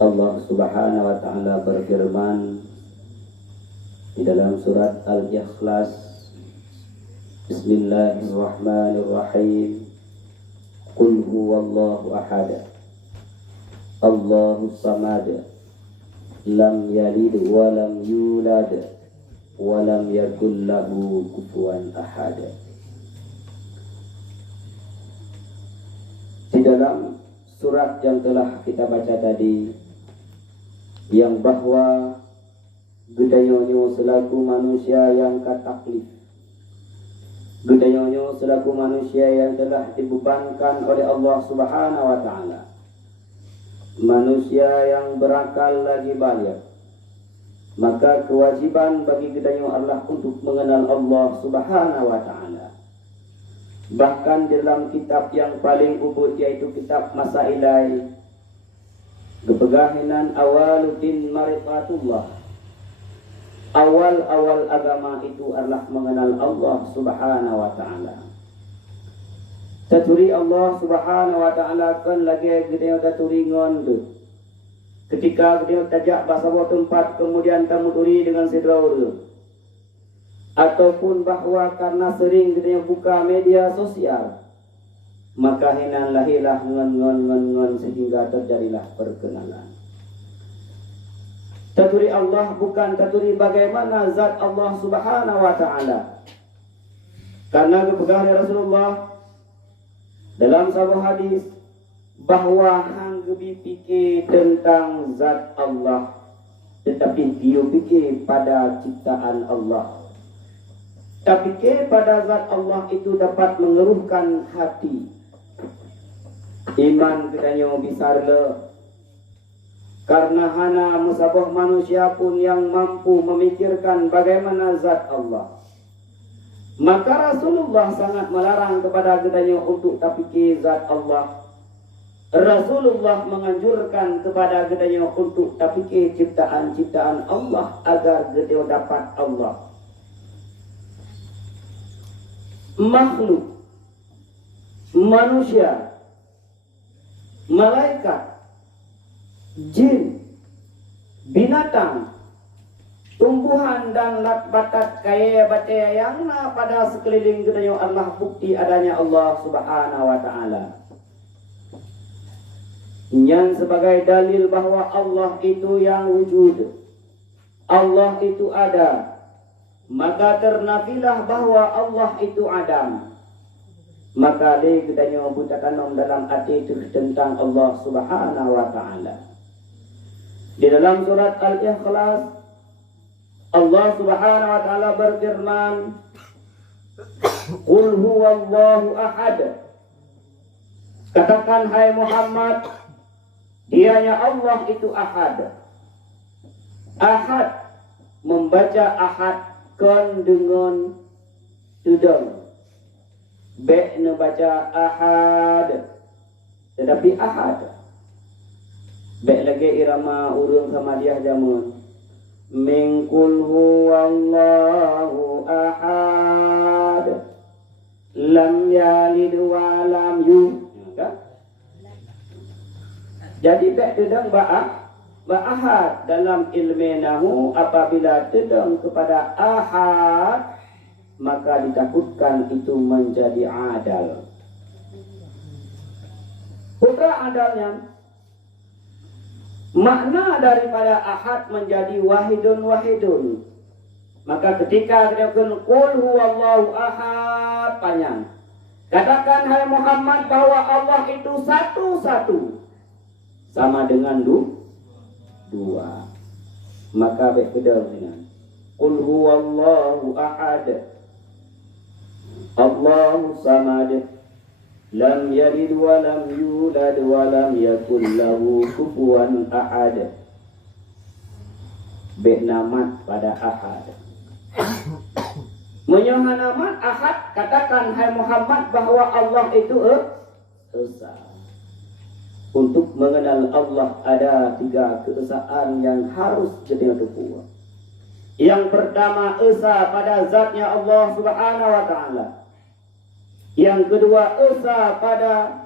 Allah Subhanahu wa taala berfirman di dalam surat Al-Ikhlas, Bismillahirrahmanirrahim. Qul huwallahu ahad, Allahus samad, lam yalid wa lam yulad wa lam yakul lahu kufuwan ahad. Di dalam surat yang telah kita baca tadi, yang bahwa gedayonyo selaku manusia yang kataklif, gedayonyo selaku manusia yang telah dibebankan oleh Allah Subhanahu wa taala, manusia yang berakal lagi balik, maka kewajiban bagi gedayonyo adalah untuk mengenal Allah Subhanahu wa taala. Bahkan dalam kitab yang paling ubud, yaitu kitab Masailai, kepegahinan awaluddin marifatullah, awal-awal agama itu adalah mengenal Allah Subhanahu wa taala. Taturi Allah Subhanahu wa taala kan lagi gede taturi ngondu. Ketika gede tajak bahasa tempat kemudian kamu turi dengan sedraur, ataupun bahwa karena sering gede buka media sosial, maka hinan lahilah ngon sehingga terjadilah perkenalan. Taturi Allah bukan taturi bagaimana zat Allah Subhanahu wa taala. Karena kepegangan Rasulullah dalam sebuah hadis bahwa hang gebi fikir tentang zat Allah, tetapi dia fikir pada ciptaan Allah. Tapi pada zat Allah itu dapat mengeruhkan hati. Iman katanya besar le. Karena hana musabah manusia pun yang mampu memikirkan bagaimana zat Allah. Maka Rasulullah sangat melarang kepada katanya untuk tak fikir zat Allah. Rasulullah menganjurkan kepada katanya untuk tak fikir ciptaan-ciptaan Allah agar kita dapat Allah. Makhluk, manusia, malaikat, jin, binatang, tumbuhan dan lat-batat kaya bataya yang pada sekeliling dunia Allah bukti adanya Allah Subhanahu wa taala. Yang sebagai dalil bahwa Allah itu yang wujud, Allah itu ada. Maka ternafilah bahwa Allah itu Adam. Maka dia katanya membutakan dalam hati itu tentang Allah Subhanahu wa taala. Di dalam surat Al-Ikhlas, Allah Subhanahu wa taala berfirman, Qul huwallahu ahad. Katakan hai Muhammad, dianya Allah itu ahad. Ahad, membaca ahad kan dengan tudang, be baca ahad, tetapi ahad, be lagi irama urung sama dia jamun, min qul huwallahu ahad, lam yalid wa lam yulad. Jadi be tudang ahad dalam ilmu nahu apabila tedang kepada ahad maka ditakutkan itu menjadi adal. Putra adalnya makna daripada ahad menjadi wahidun. Maka ketika dia qul huwallahu ahad panjang, katakan hai Muhammad bahwa Allah itu satu-satu, sama dengan dua. Maka berbeda dengan Qul huwallahu ahad, Allahu samad, lam yalid wa lam yulad wa lam yakul lahu kufuwan ahad. Benamat pada ahad. Menyohanamat ahad, katakan hai Muhammad bahwa Allah itu esa. Untuk mengenal Allah ada 3 keesaan yang harus kita tahu. Yang pertama, esa pada zatnya Allah Subhanahu wa taala. Yang kedua, esa pada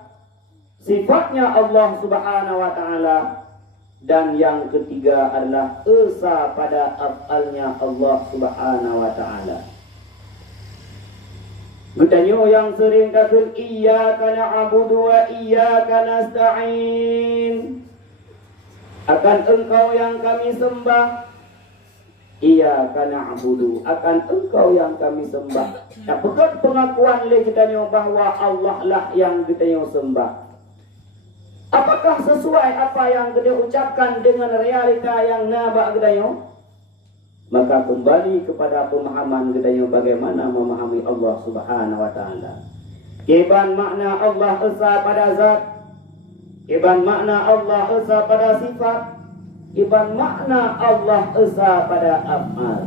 sifatnya Allah Subhanahu wa taala. Dan yang ketiga adalah esa pada af'alnya Allah Subhanahu wa ta'ala. Gutanyo yang sering kata iyyaka na'budu wa iyyaka nasta'in. Akan engkau yang kami sembah. Iyyaka na'budu, akan engkau yang kami sembah. Nah, pekat pengakuan le gutanyo bahwa Allah lah yang gutanyo sembah. Apakah sesuai apa yang kita ucapkan dengan realita yang nabak gutanyo? Maka kembali kepada pemahaman gutanyo bagaimana memahami Allah Subhanahu wa ta'ala. Iban makna Allah esa pada zat, iban makna Allah esa pada sifat, iban makna Allah esa pada af'al.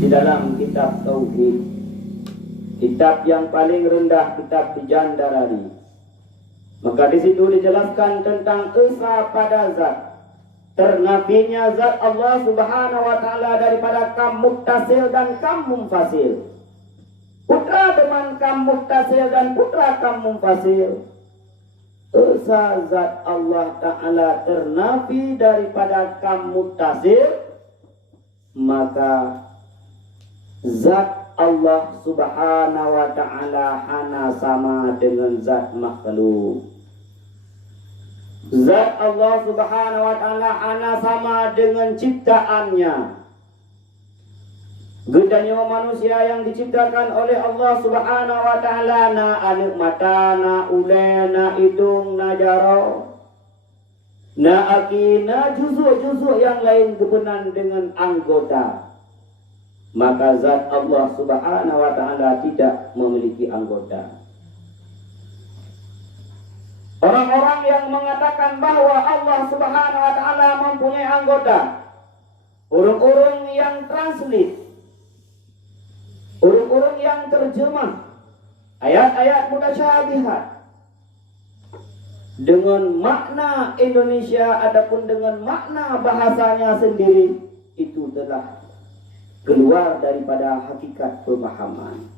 Di dalam kitab Tauhid, kitab yang paling rendah, kitab Tijandarani, maka di situ dijelaskan tentang esa pada zat, ternafinya zat Allah Subhanahu wa ta'ala daripada kam muttasil dan kam munfasil. Putra teman kam muttasil dan putra kam munfasil. Esa zat Allah ta'ala ternafi daripada kam muttasil, maka zat Allah Subhanahu wa ta'ala hana sama dengan zat makhluk. Zat Allah Subhanahu wa ta'ala hana sama dengan ciptaannya. Gedanyo manusia yang diciptakan oleh Allah Subhanahu wa ta'ala, na anak mata, na ule, na hidung, na jaro, na aki, na juzuk-juzuk yang lain kebenan dengan anggota. Maka zat Allah Subhanahu wa ta'ala tidak memiliki anggota. Orang-orang yang mengatakan bahwa Allah Subhanahu wa ta'ala mempunyai anggota, orang-orang yang translate, orang-orang yang terjemah ayat-ayat mutasyabihat dengan makna Indonesia ataupun dengan makna bahasanya sendiri, itu telah keluar daripada hakikat pemahaman.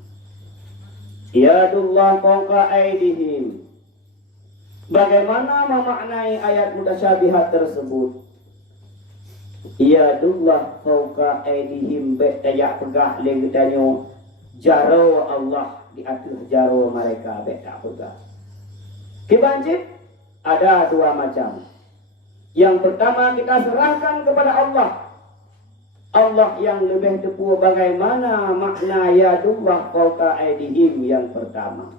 Yadullah fawqa aydihim. Bagaimana memaknai ayat mutasyabihat tersebut? Yadullah fawqa aydihim, tak pegah lengdanyo jaro Allah di atas jaro mereka, tak pegah. Kebanjir ada dua macam. Yang pertama, kita serahkan kepada Allah. Allah yang lebih tepu bagaimana makna yadullah fawqa aydihim yang pertama.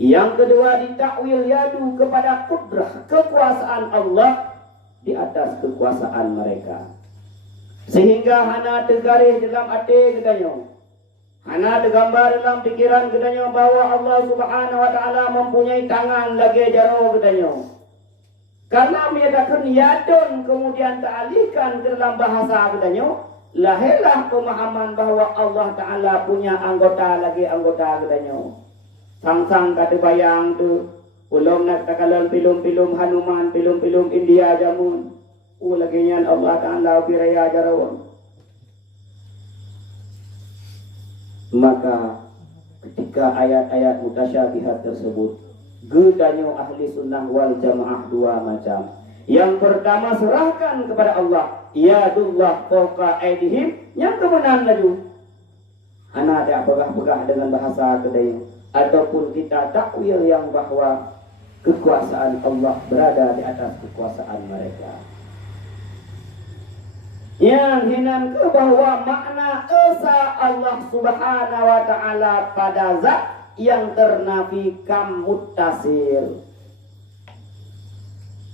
Yang kedua, ditakwil yadu kepada kudrah, kekuasaan Allah di atas kekuasaan mereka. Sehingga hana tergaris dalam hati gedanyo, hana tergambar dalam pikiran gedanyo bahwa Allah Subhanahu wa ta'ala mempunyai tangan lagi jaro gedanyo. Karena menyatakan yadun kemudian ta'alihkan ke dalam bahasa gedanyo, lahirlah pemahaman bahwa Allah Ta'ala punya anggota lagi anggota gedanyo. Sang-sang kata bayang tu, ulum nak takalan pilum-pilum Hanuman, pilum-pilum India jamun. Lagi nyan Allah Ta'ala biraya jarawan. Maka ketika ayat-ayat mutasyabihat tersebut, gedanyo ahli sunnah wal jamaah dua macam. Yang pertama, serahkan kepada Allah, yadullah fawqa aydihim. Yang kebenaran laju, hana ada pegah-pegah dengan bahasa kedai, ataupun kita takwil yang bahwa kekuasaan Allah berada di atas kekuasaan mereka. Yang hinan ke bahwa makna esa Allah Subhanahu wa ta'ala pada zat yang ternafi kam muttasil.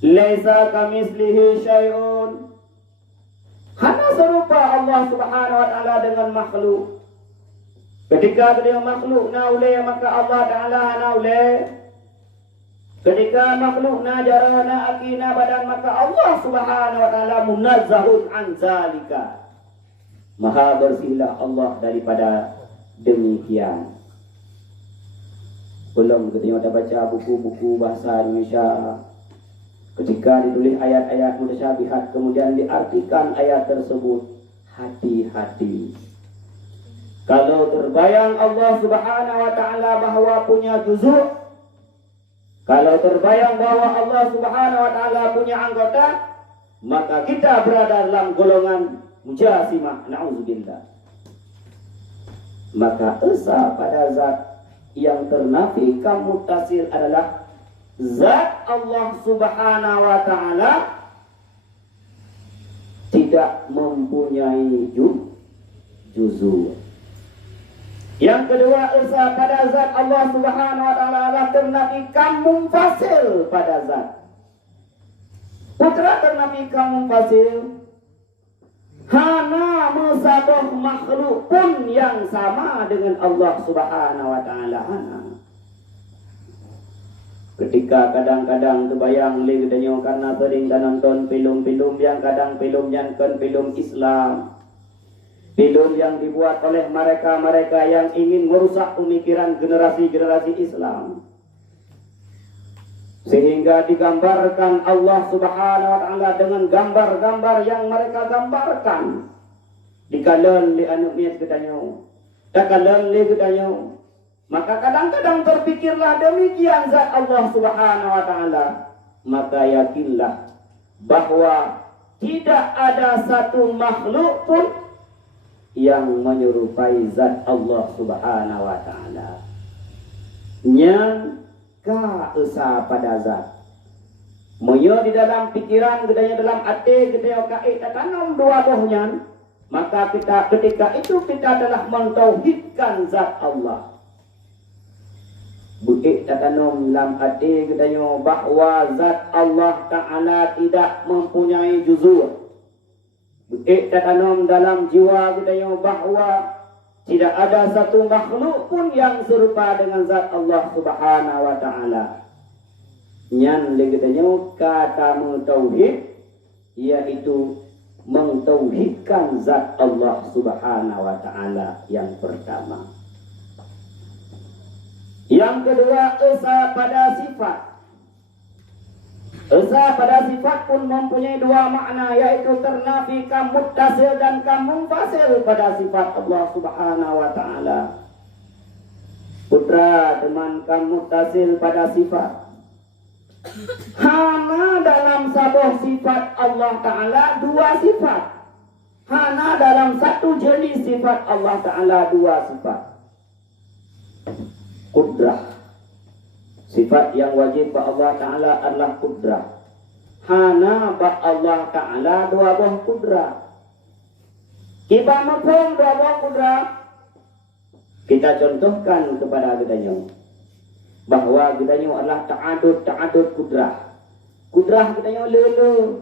Laisa kamislihi syai'un. Hana serupa Allah Subhanahu wa ta'ala dengan makhluk. Ketika beliau makhluk naule, maka Allah Ta'ala naule. Ketika makhluk najara na akina badan, maka Allah Subhanahu wa ta'ala munazzahun an zalika. Maha bersihlah Allah daripada demikian. Belum ketika kita baca buku-buku bahasa Indonesia, ketika ditulis ayat-ayat mutasyabihat kemudian diartikan ayat tersebut, hati-hati. Kalau terbayang Allah Subhanahu wa ta'ala bahwa punya juzuk, Kalau terbayang bahwa Allah Subhanahu wa taala punya anggota, maka kita berada dalam golongan mujasimah, na'udzubillah. Maka esa pada zat yang ternafikan muttasil adalah zat Allah Subhanahu wa taala tidak mempunyai juzur. Yang kedua, esa pada zat Allah Subhanahu wa taala adalah ternafikan munfasil pada zat. Putra ternafikan munfasil hana musaboh makhluk pun yang sama dengan Allah Subhanahu wa taala hana. Ketika kadang-kadang terbayang legedanyo karena sering nonton film-film yang kadang filmnya kan film Islam. Film yang dibuat oleh mereka-mereka yang ingin merusak pemikiran generasi-generasi Islam. Sehingga digambarkan Allah Subhanahu wa taala dengan gambar-gambar yang mereka gambarkan. Dikalan li anu miat kedanyo. Dakalan li kedanyo. Maka kadang-kadang terpikirlah demikian zat Allah Subhanahu wa taala. Maka yakinlah bahwa tidak ada satu makhluk pun yang menyerupai zat Allah Subhanahu wa taala. Yang ka esa pada zat. Moyo di dalam pikiran, gedanya dalam hati, gedanya kai tanam dua bohnya. Maka kita ketika itu kita adalah mentauhidkan zat Allah. Bukit tanam dalam hati gedanya bahwa zat Allah Ta'ala tidak mempunyai juzur. Bukit tanam dalam jiwa gedanya bahwa tidak ada satu makhluk pun yang serupa dengan zat Allah Subhanahu wa taala. Nyan legetanya kata mentauhid yaitu mentauhidkan zat Allah Subhanahu wa taala yang pertama. Yang kedua, esa pada sifat. Esa pada sifat pun mempunyai dua makna, yaitu ternafi kam muttasil dan kam munfasil pada sifat Allah Subhanahu wa taala. Putra teman kam muttasil pada sifat. Hana dalam satu sifat Allah taala dua sifat. Hana dalam satu jenis sifat Allah taala dua sifat. Kudrah. Sifat yang wajib bagi Allah Ta'ala adalah kudrah. Hana bagi Allah Ta'ala dua buah kudrah. Kita mafhum dua buah kudrah. Kita contohkan kepada gedanya bahwa gedanya adalah ta'adud kudrah. Kudrah gedanya lele.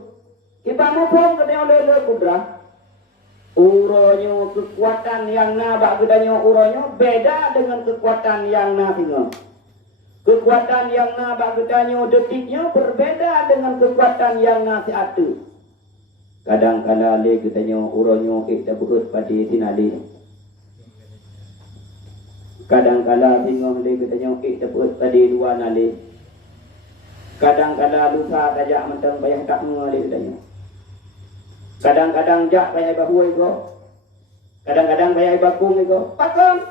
Kita mafhum gedanya lele kudrah. Uronya kekuatan yang na bak gedanya uronya beda dengan kekuatan yang na tinggal. Kekuatan yang na bak gedanya detiknya berbeda dengan kekuatan yang na siatu. Kadang-kadang le gedanya uronya kita berut pada tinali. Kadang-kadang tinggal le gedanya kita berut pada dua nali. Kadang-kadang lusa tajak mentang bayang tak mengalih gedanya. Kadang-kadang jak bayai bahu ego. Kadang-kadang bayai bakung ego. Pakam.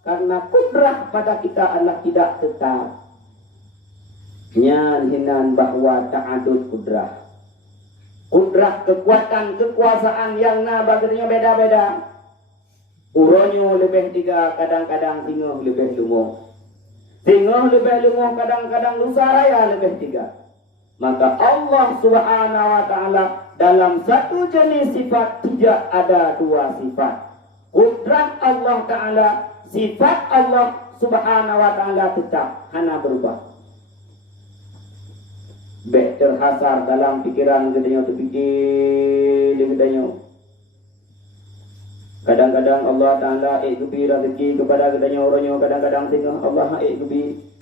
Karena kudrah pada kita adalah tidak tetap. Nyan hinan bahwa ta'adud kudrah. Kudrah kekuatan, kekuasaan yang na bagainya beda-beda. Uronyo lebih tiga, kadang-kadang tinggal lebih lumung. Tinggal lebih lumung, kadang-kadang lusa raya lebih tiga. Maka Allah Subhanahu wa taala dalam satu jenis sifat tidak ada dua sifat. Kudrat Allah Ta'ala, sifat Allah Subhanahu wa taala tetap hana berubah. Bek terhasar dalam pikiran gedenya terfikir gedenya. Kadang-kadang Allah Ta'ala ikgubi rezeki kepada gedenya orangnya, kadang-kadang tengah Allah ikgubi.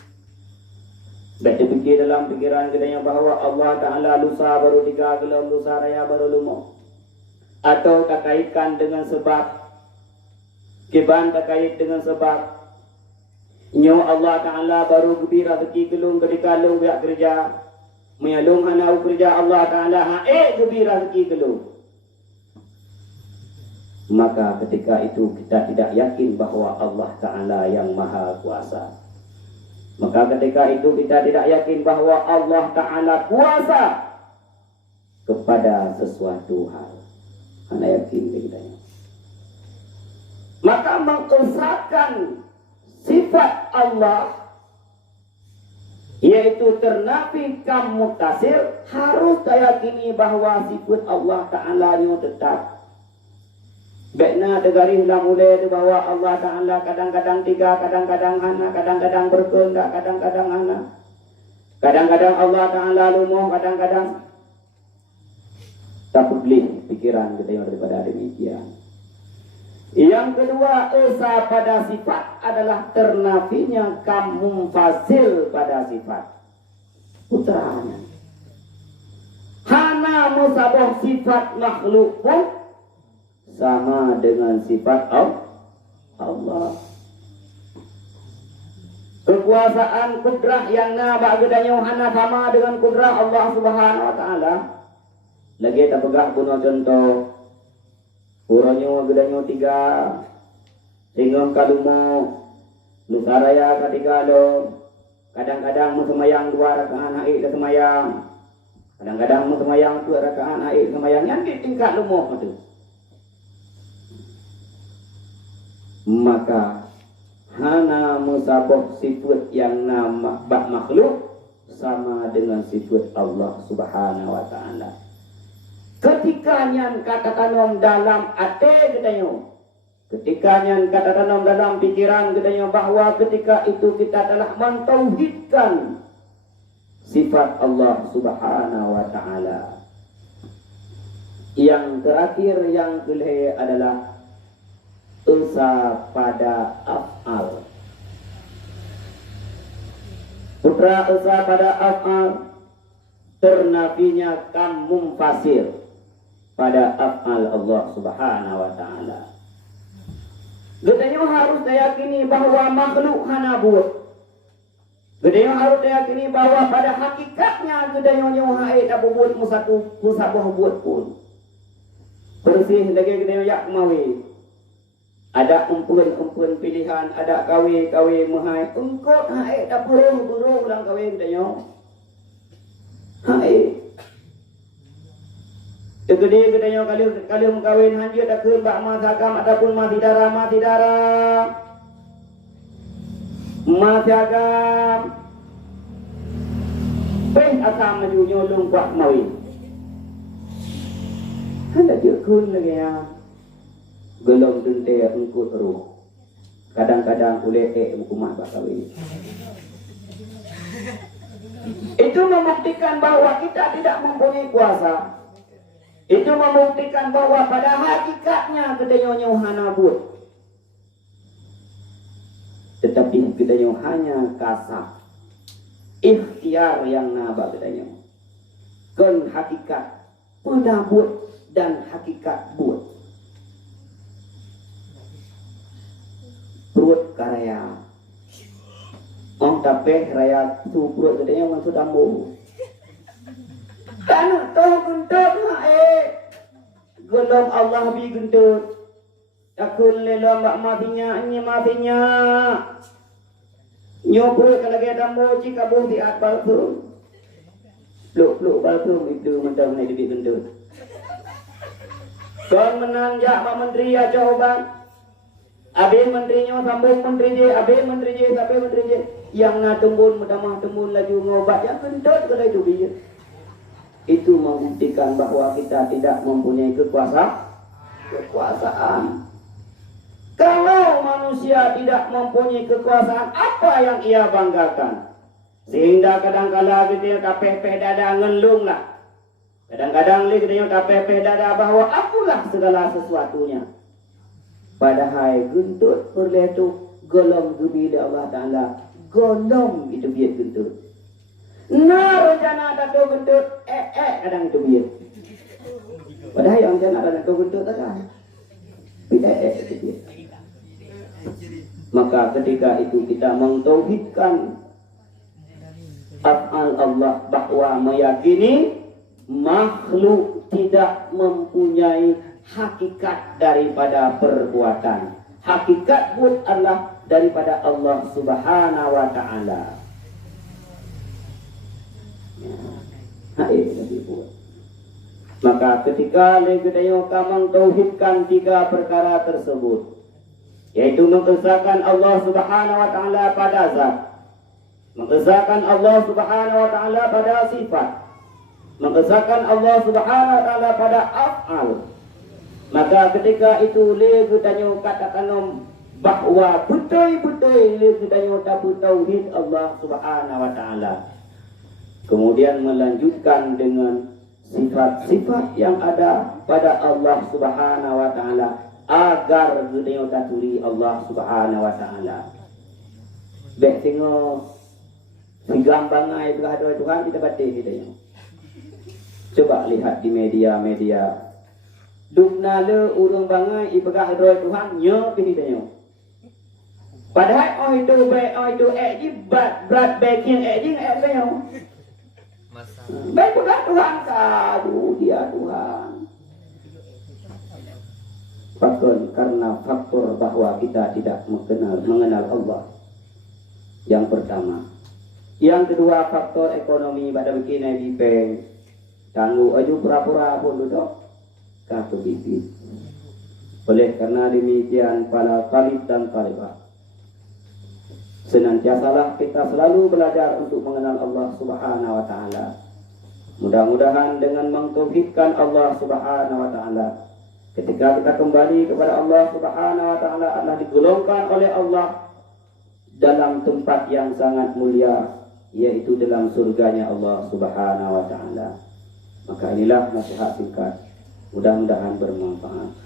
Bek terfikir dalam pikiran gedenya bahawa Allah Ta'ala lusa baru tiga gelam, lusa raya baru lumuk. Atau terkaitkan dengan sebab. Kiban terkait dengan sebab. Nyo Allah Ta'ala baru gubi rezeki gelung ketika lung biak kerja. Menyalung anak kerja Allah Ta'ala gubi rezeki gelung. Maka ketika itu kita tidak yakin bahawa Allah Ta'ala yang maha kuasa. Maka ketika itu kita tidak yakin bahwa Allah Ta'ala kuasa kepada sesuatu hal. Anda yakin kita. Maka mengesahkan sifat Allah, yaitu ternafi kam mutasir, harus diyakini bahwa sifat Allah Ta'ala itu tetap. Baiknya degari ulang mulai bahwa Allah Ta'ala kadang-kadang tiga, kadang-kadang hana, kadang-kadang berkehendak, kadang-kadang hana. Kadang-kadang Allah Ta'ala lumuh, kadang-kadang tak peduli pikiran kita yang daripada demikian. Yang kedua, esa pada sifat adalah ternafinya kam mumfasil pada sifat. Putranya. Hana musabah sifat makhluk pun sama dengan sifat Allah. Kekuasaan kudrah yang nabak gedanya hana sama dengan kudrah Allah Subhanahu wa Ta'ala. Lagi tak pegah punya contoh. Uranyo gedanya tiga, sehingga kalumo nusaraya ketika lo kadang-kadang musemayang dua rakaat haid semayang, kadang-kadang musemayang dua rakaat haid semayang yang di tingkat lumo itu. Maka hana musabah sifat yang nama bak makhluk sama dengan sifat Allah Subhanahu wa Ta'ala. Ketika yang katakan dalam hati kita, ketika yang katakan dalam pikiran kita, bahwa ketika itu kita telah mentauhidkan sifat Allah Subhanahu wa Ta'ala. Yang terakhir yang kelih adalah usaha pada af'al. Putra usaha pada af'al ternafinya kam mumfasir pada af'al Allah Subhanahu wa Ta'ala. Gedanya harus diyakini bahwa makhluk hana buat. Gedanya harus diyakini bahwa pada hakikatnya gedanya nyuhai tak buat musatu musabah buat pun. Bersih lagi gedanya yak mawi. Ada umpun pilihan, ada kawe mahai. Engkau hai tak burung ulang kawe gedanya. Hai. Gede gedenya kali mengkawin hanjir tak ke bak masakam ataupun mati darah. Mati agam. Asam maju nyolong kuat mawin. Hendak jekun lagi ya. Gelom dente engkut ruh. Kadang-kadang ulek hukumah bakawin. Itu membuktikan bahwa kita tidak mempunyai kuasa. Itu membuktikan bahwa pada hakikatnya gedenya hana buat. Tetapi gedenya hanya kasar. Ikhtiar yang nabak gedenya. Kan hakikat penabut dan hakikat buat. Perut karya. Orang tapeh raya tu perut gedenya masuk dambu. Tanah tahu gentut gelom Allah bi gentut. Takun lelom bak matinya ini matinya. Nyopur kalau dia dambu jika buh di atas tu. Luk baltum itu mentang ni di gentut. Kon menanjak Pak Menteri ya coba. Abe menterinya sambung menteri je, abe menteri je, yang nak tembun mudah tembun laju ngobat yang gentut kedai tu dia. Itu membuktikan bahwa kita tidak mempunyai kekuasaan. Kalau manusia tidak mempunyai kekuasaan, apa yang ia banggakan? Sehingga kadang-kadang dia kapeh dada ngelung lah. Kadang-kadang dia kapeh dada bahwa akulah segala sesuatunya. Padahal gentut perleh tu golong gembira Allah Ta'ala. Golong itu biar gentut. Nah rencana ada tu gentut, kadang itu biar. Padahal yang rencana ada tu gentut tak kan? Itu biar. Maka ketika itu kita mentauhidkan af'al Allah bahwa meyakini makhluk tidak mempunyai hakikat daripada perbuatan. Hakikat pun adalah daripada Allah Subhanahu wa Ta'ala. Lebih buat. Maka ketika legedayo kamang tauhidkan tiga perkara tersebut, yaitu mengesahkan Allah Subhanahu wa taala pada zat, mengesahkan Allah Subhanahu wa taala pada sifat, mengesahkan Allah Subhanahu wa taala pada af'al. Maka ketika itu legedayo katakan bahwa betul-betul legedayo tahu tauhid Allah Subhanahu wa taala. Kemudian melanjutkan dengan sifat-sifat yang ada pada Allah Subhanahu wa taala agar dunia taturi Allah Subhanahu wa taala. Bek tengok sigang bangai berhadap Tuhan kita batik kita. Coba lihat di media-media. Dukna le urang bangai ibagah hadap Tuhan nya kita. Padahal itu baik itu berat baking dia baik bukan Tuhan kadu dia Tuhan. Karena faktor bahwa kita tidak mengenal Allah. Yang pertama. Yang kedua faktor ekonomi pada bikin di bank. Tangguh aju pura-pura pun duduk. Katu bibit. Oleh karena demikian para talib dan talibah, senantiasalah kita selalu belajar untuk mengenal Allah Subhanahu wa taala. Mudah-mudahan dengan mentauhidkan Allah Subhanahu wa taala, ketika kita kembali kepada Allah Subhanahu wa taala, adalah digolongkan oleh Allah dalam tempat yang sangat mulia, yaitu dalam surganya Allah Subhanahu wa taala. Maka inilah nasihat singkat, mudah-mudahan bermanfaat.